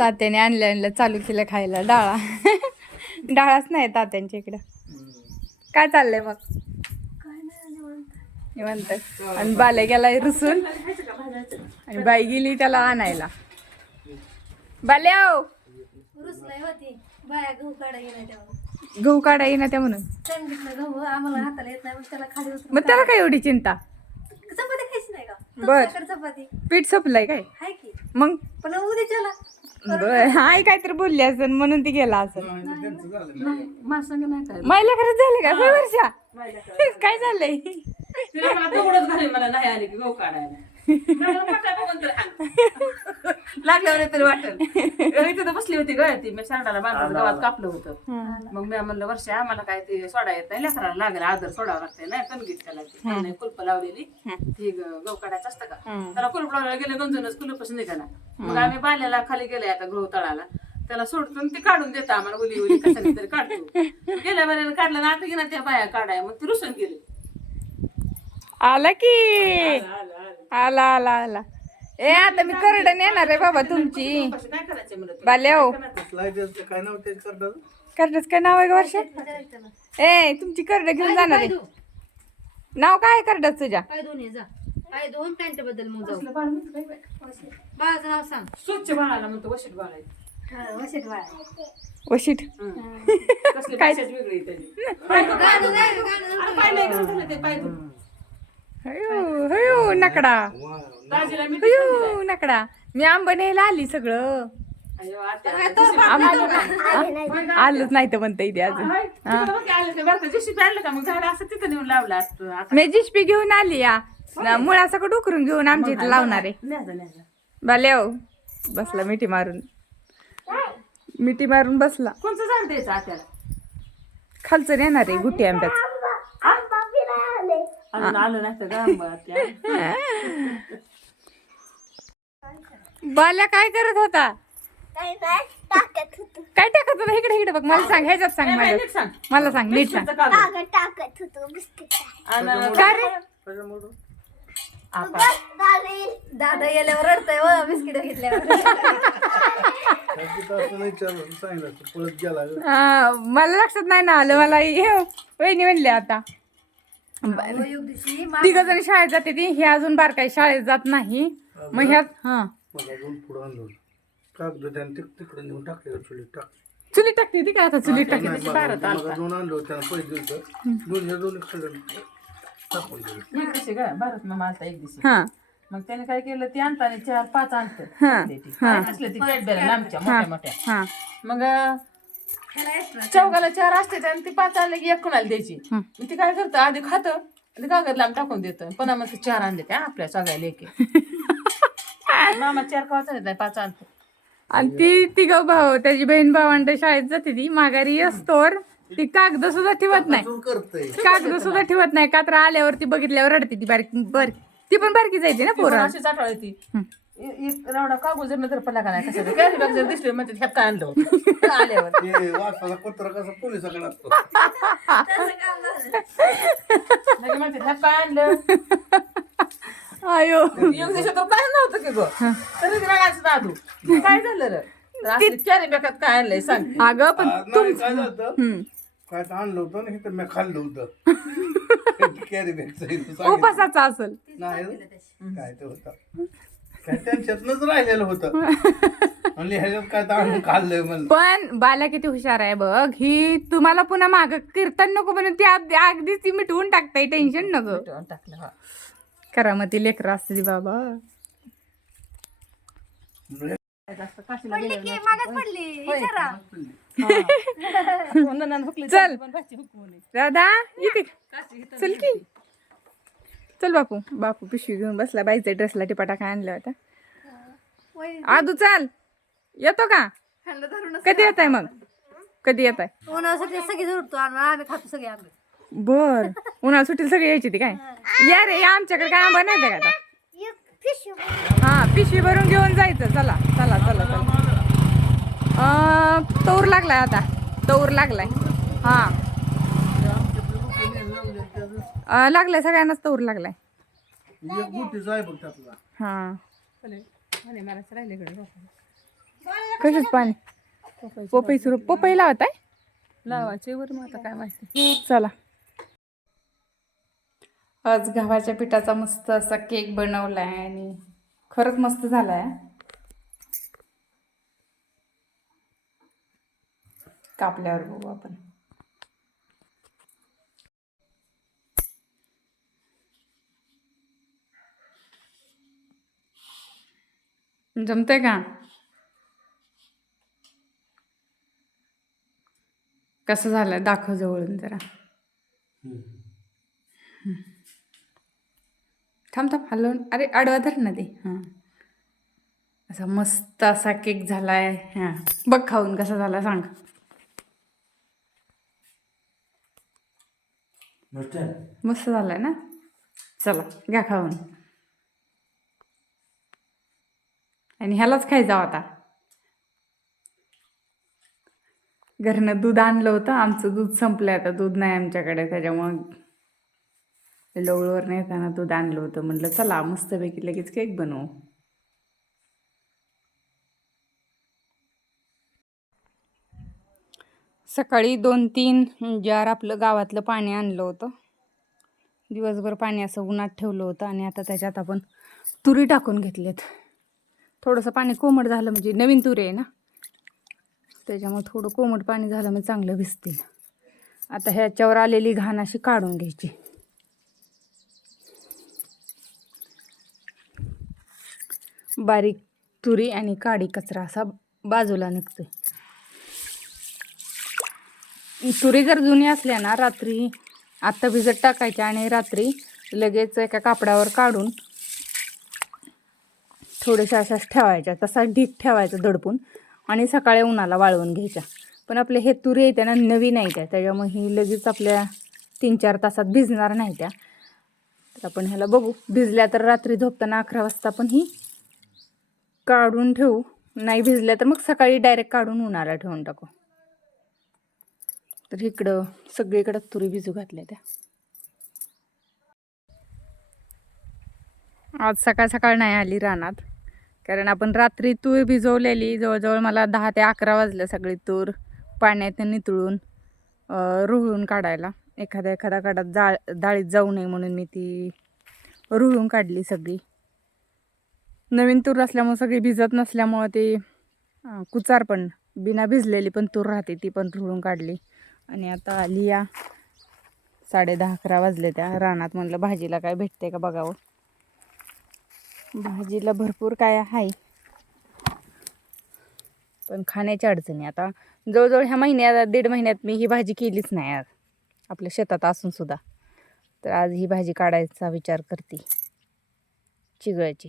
तात्याने आणलं आणलं चालू केलं खायला डाळा. डाळाच नाही तात्यांच्या इकडं. काय चाललंय मग? निवांत. आणि बाल्या गेलाय रुसून. आणि बाई गेली त्याला आणायला. बाया गहू काढा येईना त्या म्हणून. मग त्याला काय एवढी चिंता? बर. पीठ संपलंय काय? मग? पण उद्याच्याला. बर आई काहीतरी बोलली असेल म्हणून ती गेला असेल. नाही काय मायला खरंच झालं का? होय वर्षा? काय झालंय? मला नाही आले की गहू काढायला. लागल्यावर तरी वाटेल. इथे तर बसली होती गळ्यात ती मी सांडाला बांधून गावात कापलं होतं. मग मी म्हणलं वर्षा आम्हाला काय ते सोडा येत नाही लेकराला लागेल आदर सोडावं लागतंय नाही कणगीत त्याला कुलप लावलेली. ती ग- गहू काढायचं असतं का? त्याला कुलप लावलेलं गेलं गंजूनच कुलपच निघाला. मग आम्ही बाल्याला खाली गेले आता गहू तळाला त्याला सोडतो ते काढून देतं आम्हाला उली उली कशाने तरी काढतो. गेल्या वेळेला काढलं ना आता की ना त्या बाया काढाय मग ती रुसून गेली. आला की. आला. आला आला ए आता मी करडण येणार आहे बाबा तुमची. काय करायचं? बाल्याव स्लायडरचं काय नाव करतात करडच काय नाव आहे का वर्ष? ए तुमची करड घेऊन जाणार आहे. नाव काय आहे करडच तुझ्या? जा. पाय दोन पॅन्टबद्दल मग जाऊ. काय? बाळाचं नाव सांग. स्वच्छ बाळाला म्हणतो वशीट बाळ. आहे हा, वशीट भाषाच वेगळी आहे त्याची. गाणं नाही, गाणं अरे पाय नाही कसं झालं ते पाय धुवून. हयो हयो नकडा. हयो नकडा. मी आंबा न्यायला आली सगळं. आलंच नाही तर म्हणता येते अजून. मी जिशपी घेऊन आली या. ना, मुळासकट उकरून घेऊन आमच्या इथं लावणार आहे. बाल्याव बसला मिठी मारून. मिठी मारून बसला. कोणचं झाड द्यायचं आत्याला? खालचं नेणार आहे गुटी आंब्याचं. अजून आलं नाही तर गं, आत्या. बाल्या काय करत होता? काय टाकत होता. इकडे इकडे बघ मला सांग ह्याच्यात सांग मला. नीट सांग. मला सांग नीट सांग. आणि काय रे? आपा. दादा गेल्यावर रडतंय व बिस्किट घेतल्यावर. सांगितलं पळत गेला आ, मला लक्षात नाही ना आलं मला हे वहिनी म्हणले आता. तिघ जण शाळेत जाते ती हे अजून बारकाई शाळेत जात नाही मग ह्यात हा चुलीत टाक चुली टाकते ती का आता चुली टाकते ह्या दिलं एक दिवशी गं, भारत मामा आलता एक दिवशी हा मग त्याने काय केलं ते आणताना चार पाच आणतं हा, कसले ती मोठ्या मोठ्या हा मग चौघाला चार असते आणि ती पाच आणले की एक कोणाला द्यायची? हं. मग ती काय करतं? आधी खातं आणि कागद लांब टाकून देतं. पुन्हा मग ते चार आणले काय? आपल्या सगळ्या लेके मामा चार का वाचत नाही पाच आणतो. आणि ती तिघ भाऊ त्याची बहीण भावंड शाळेत जाते ती. माघारी असतोर ती कागद सुद्धा ठेवत नाही. करतय. कागद सुद्धा ठेवत नाही. का तर आल्यावरती बघितल्यावर रडते ती बारकी बारकी ती पण बारकी जायची ना ती पण पोरं. अशीच आठवली ती कागद जर नंतर पडला का नाही कसं कॅरी बॅग जर दिसले म्हणते ह्यात काय आणलं होतं? आल्यावर. ते वासाला कुत्रा कसा पोलिसाकडे असतो नाही म्हणते ह्यात काय आणलं? आयो. येऊन काय नव्हतं की गो? तरी ती रागायचं दादू काय झालं रे? तर असली कॅरी बॅगात काय आणलंय सांग. अगं पण आज नाही, काय झालं हम्म. काय तर आणलं होतं ना हे तर मी खाल्लं होतं. कॅरी बॅगचं उपासाचा असेल. नाही काय ते होतं. काय त्यांच्यातनंच राहिलेलं होतं. आणि ह्याच्यात काय तर आणून खाल्लंय म्हणलं. पण बाला किती हुशार आहे बघ. ही तुम्हाला पुन्हा माग कीर्तन नको म्हणून ती अगदी अगदीच ती मिटवून टाकताय. टेन्शन नको. टाकलं हा. करामती लेकर असते ती बाबा. जास्त काशीला हा. हुकली चल. पण भाची हुकवू नये. राधा इथं. चल की. चल बापू बापू पिशवी घेऊन बसला बाईचा ड्रेसला टिपाटा काय आणला होता आदू चाल. येतो का? कधी येत आहे मग? कधी येत आहे उन्हाळ्यासाठी सगळी झुरतो आणि आम्ही खातो सगळे आंबे. बर. उन्हाळा सुट्टीला सगळी यायची ती काय? या रे या आमच्याकडे काय आंबा नाही का आता. हा पिशवी भरून घेऊन जायचं. चला चला चला चला. तौर लागलाय आता. तौर लागलाय. हा. लागलाय सगळ्यांनाच तौर लागलाय. एक बघ त्यातला. हा. कशाच पाणी? पपई सुरू पपई लावत आहे लावायचे वर मग आता काय माहिती. चला. आज गव्हाच्या पिठाचा मस्त असा केक बनवलाय आणि खरंच मस्त झालाय. कापल्यावर बघू आपण. जमतंय का? कसं झालंय? दाखव जवळून जरा. थांब थांब. हलवून अरे आडवा धर ना ते. हां. असा मस्त असा केक झालाय. हां. बघ खाऊन कसा झाला सांग. मस्त झालाय ना? चला घ्या खाऊन. आणि ह्यालाच खायचा होता घरनं दूध आणलं होतं आमचं दूध संपलं आता. दूध नाही आमच्याकडे त्याच्यामुळं लवळवर येताना दूध आणलं होतं. म्हटलं चला मस्तपैकी लगेच केक बनवू. सकाळी दोन तीन म्हणजे जार आपलं गावातलं पाणी आणलं होतं. दिवसभर पाणी असं उन्हात ठेवलं होतं आणि आता त्याच्यात आपण तुरी टाकून घेतलेत. थोडंसं पाणी कोमट झालं म्हणजे नवीन तुरी आहे ना. त्याच्यामुळे थोडं कोमट पाणी झालं म्हणजे चांगलं भिजतील. आता ह्याच्यावर आलेली घाण अशी काढून घ्यायची. बारीक तुरी आणि काडी कचरा असा बाजूला निघतोय. तुरी जर जुनी असल्या ना रात्री आत्ता भिजत टाकायच्या आणि रात्री लगेच एका कापडावर काढून थोड्याशा अशाच ठेवायच्या तसा ढीक ठेवायचं दडपून आणि सकाळी उन्हाला वाळवून घ्यायच्या. पण आपले हे तुरी आहे ना नवीन आहे त्या त्याच्यामुळे ही लगेच आपल्या तीन चार तासात भिजणार नाही त्या. तर आपण ह्याला बघू. भिजल्या तर रात्री झोपताना अकरा वाजता पण ही काढून ठेवू. नाही भिजल्या तर मग सकाळी डायरेक्ट काढून उन्हाला ठेवून टाकू. तर इकडं सगळीकडं तुरी भिजू घातल्या त्या. आज सकाळ सकाळ नाही आली रानात. कारण आपण रात्री तूर भिजवलेली जवळजवळ मला दहा ते अकरा वाजल्या सगळी तूर पाण्यात नितळून रुळून काढायला. एखाद्या एखाद्या काढात जाळ डाळीत जाऊ नये म्हणून मी ती रुळून काढली सगळी. नवीन तूर असल्यामुळं सगळी भिजत नसल्यामुळं ती कुचार पण बिना भिजलेली पण तूर राहते ती पण रुळून काढली. आणि आता आली या साडे दहा अकरा वाजले त्या रानात. म्हणलं भाजीला काय भेटते का बघावं. भाजीला भरपूर काय आहे. पण खाण्याच्या अडचणी आता. जवळजवळ ह्या महिन्यात दीड महिन्यात मी ही भाजी केलीच नाही आज. आपल्या शेतात असून सुद्धा. तर आज ही भाजी काढायचा विचार करते. चिगळाची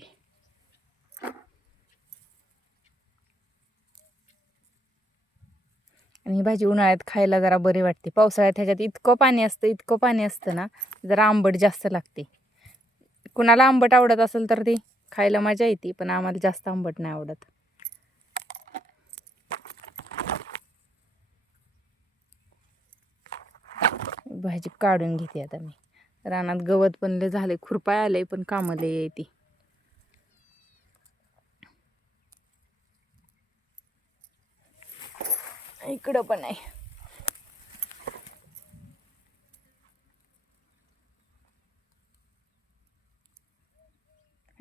आणि ही भाजी उन्हाळ्यात खायला जरा बरी वाटते. पावसाळ्यात ह्याच्यात इतकं पाणी असतं इतकं पाणी असतं ना जरा आंबट जास्त लागते. कुणाला आंबट आवडत असेल तर ती खायला मजा येते पण आम्हाला जास्त आंबट नाही आवडत. भाजी काढून घेते आता मी. रानात गवत पण लय झाले खुरपाय आले पण कामाला येते इकडं पण आहे.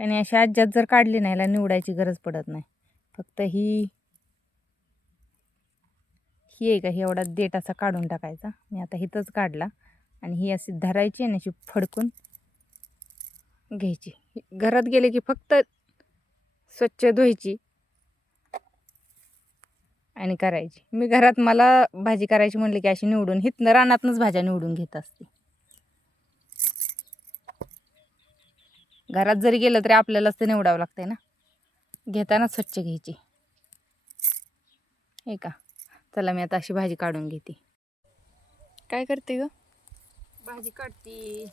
आणि अशी आज्यात जर काढली नाही याला निवडायची गरज पडत नाही. फक्त ही ही आहे का ही एवढा देठ असा काढून टाकायचा. मी आता हिथंच काढला आणि ही अशी धरायची आणि अशी फडकून घ्यायची. घरात गेले की फक्त स्वच्छ धुवायची आणि करायची. मी घरात मला भाजी करायची म्हटलं की अशी निवडून हिथनं रानातनंच भाज्या निवडून घेत असते. घरात जरी गेलं तरी आपल्यालाच ते निवडावं लागतंय ना. घेताना स्वच्छ घ्यायची. हे का? चला मी आता अशी भाजी काढून घेते. काय करते ग? भाजी काढती.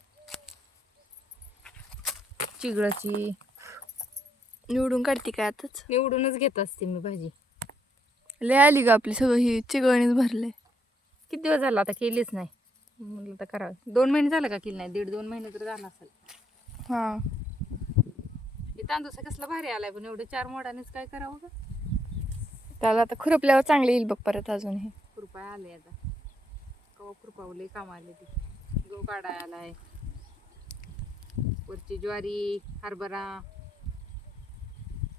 चिगळाची. निवडून काढते काय आताच? निवडूनच घेत असते मी भाजी. लय आली ग आपली सगळं ही चिगळणीच भरले किती दिवस झाला आता केलीच नाही? म्हटलं तर करावं. दोन महिने झालं का केली नाही? दीड दोन महिने तर झाला असेल. हा. तांदूळ कसला भारी आलाय पण एवढं चार मोडानेच काय करावं का त्याला आता खुरपल्यावर चांगले येईल बघ परत अजून हे. खुरपाय आले आता. कवा खुरपावले काम आले ते. गहू काढाय आलाय. वरची ज्वारी हरभरा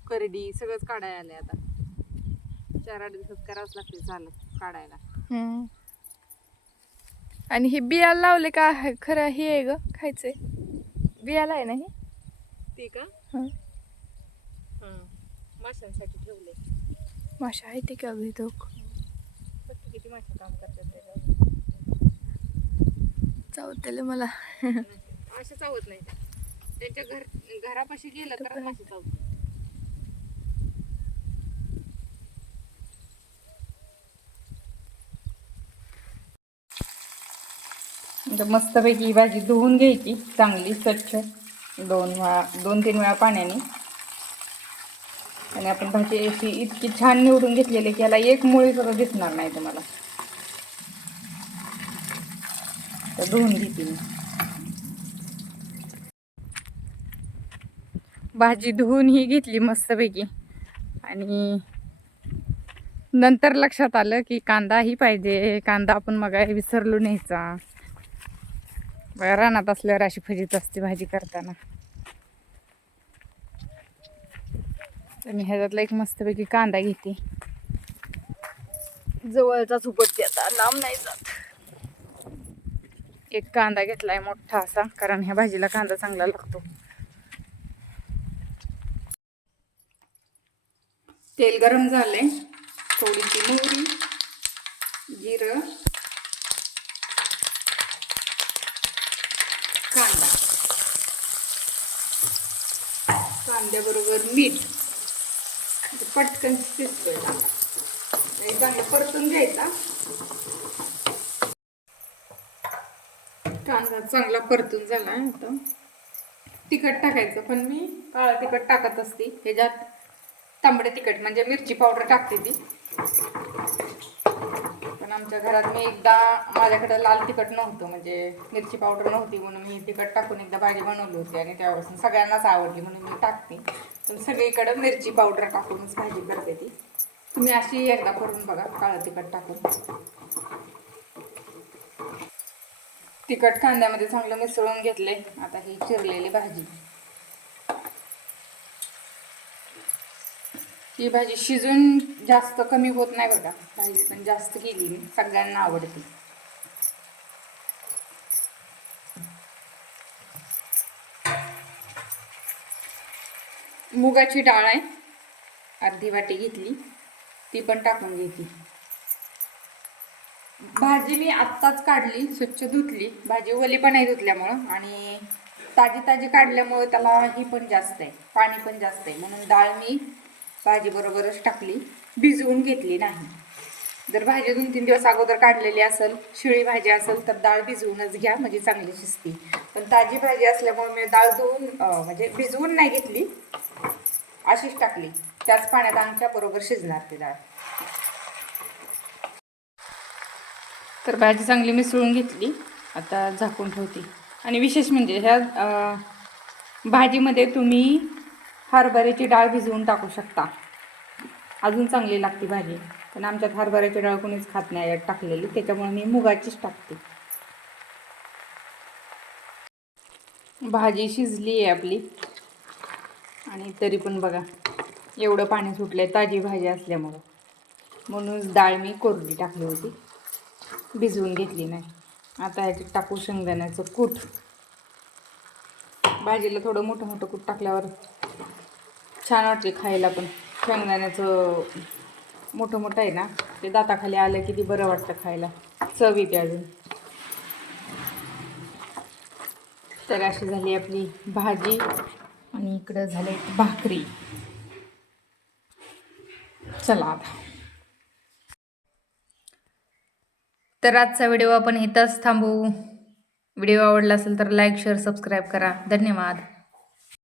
करडी सगळंच काढाय आलंय आता. चार आठ दिवसात करावंच लागते चालत काढायला. हम्म. आणि हे बियाला लावले का? हे खरं हे आहे ग खायचंय. बियाला आहे ना हे? ते का. माशांसाठी ठेवले माशा आहे ते का ग इथं किती मासे काम करतात त्याच्यावर. चावतेले मला. मासे चावत नाही त्यांच्या घर घरापाशी गेलं तर मासे चावत मस्तपैकी ही भाजी धुवून घ्यायची चांगली स्वच्छ. दोन वेळा दोन तीन वेळा पाण्याने. आणि आपण भाजी अशी इतकी छान निवडून घेतलेली की याला एक मुळी सुद्धा दिसणार नाही तुम्हाला. तर धुवून घेते मी. भाजी धुवून ही घेतली मस्तपैकी. आणि नंतर लक्षात आलं की कांदाही पाहिजे. कांदा आपण मग विसरलो न्यायचा. रानात असल्यावर अशी फजित असते भाजी करताना. तर मी ह्याच्यातला एक मस्तपैकी कांदा घेते. जवळचाच उपटते आता लांब नाही जात. एक कांदा घेतलाय मोठा असा कारण ह्या भाजीला कांदा चांगला लागतो. तेल गरम झाले थोडीशी मोहरी जिरं कांदा कांद्याबरोबर मीठ. पटकन शिजतोय कांदा चांगलं परतून घ्यायचा. कांदा चांगला परतून झाला आता. तिखट टाकायचं पण मी काळं तिखट टाकत असते. ह्याच्यात तांबडे तिखट म्हणजे मिरची पावडर टाकते ती. आमच्या घरात मी एकदा माझ्याकडे लाल तिखट नव्हतं म्हणजे मिरची पावडर नव्हती म्हणून मी तिखट टाकून एकदा भाजी बनवली होती आणि त्यापासून सगळ्यांनाच आवडली म्हणून मी टाकते. पण सगळीकडं मिरची पावडर टाकूनच भाजी करते ती. तुम्ही अशी एकदा करून बघा काळं तिखट टाकून. तिखट कांद्यामध्ये चांगलं मिसळून घेतले आता ही चिरलेली भाजी. ही भाजी शिजून जास्त कमी होत नाही बघा. भाजी पण जास्त केली मी. सगळ्यांना आवडते. मुगाची डाळ आहे. अर्धी वाटी घेतली. ती पण टाकून घेतली भाजी मी आत्ताच काढली. स्वच्छ धुतली. भाजी ओली पण नाही धुतल्यामुळं. आणि ताजी ताजी काढल्यामुळे त्याला ही पण जास्त आहे. पाणी पण जास्त आहे. म्हणून डाळ मी भाजीबरोबरच टाकली भिजवून घेतली नाही. जर भाजी दोन तीन दिवस अगोदर काढलेली असेल शिळी भाजी असेल तर डाळ भिजवूनच घ्या म्हणजे चांगली शिजते. पण ताजी भाजी असल्यामुळे मी डाळ धुवून म्हणजे भिजवून नाही घेतली अशीच टाकली. त्याच पाण्यात आमच्या बरोबर शिजणार ती डाळ. तर भाजी चांगली मिसळून घेतली आता झाकून ठेवते. आणि विशेष म्हणजे ह्या भाजीमध्ये तुम्ही हरभऱ्याची डाळ भिजवून टाकू शकता. अजून चांगली लागते भाजी. पण आमच्यात हरभऱ्याची डाळ कोणीच खात नाही यात टाकलेली. त्याच्यामुळे मी मुगाचीच टाकते. भाजी शिजली आहे आपली. आणि तरी पण बघा एवढं पाणी सुटलं आहे ताजी भाजी असल्यामुळं. म्हणूनच डाळ मी कोरडी टाकली होती. भिजवून घेतली नाही. आता ह्याच्यात टाकू शेंगदाण्याचं कूट. भाजीला थोडं मोठं मोठं कूट टाकल्यावर छान वाटते खायला पण. शेंगदाण्याचं मोठं मोठं आहे ना ते दाताखाली आलं की ते बरं वाटतं खायला. चव येते अजून. तर अशी झाली आपली भाजी आणि इकडं झाले भाकरी. चला आता. तर आजचा व्हिडिओ आपण इथंच थांबवू. व्हिडिओ आवडला असेल तर लाईक शेअर सबस्क्राईब करा. धन्यवाद.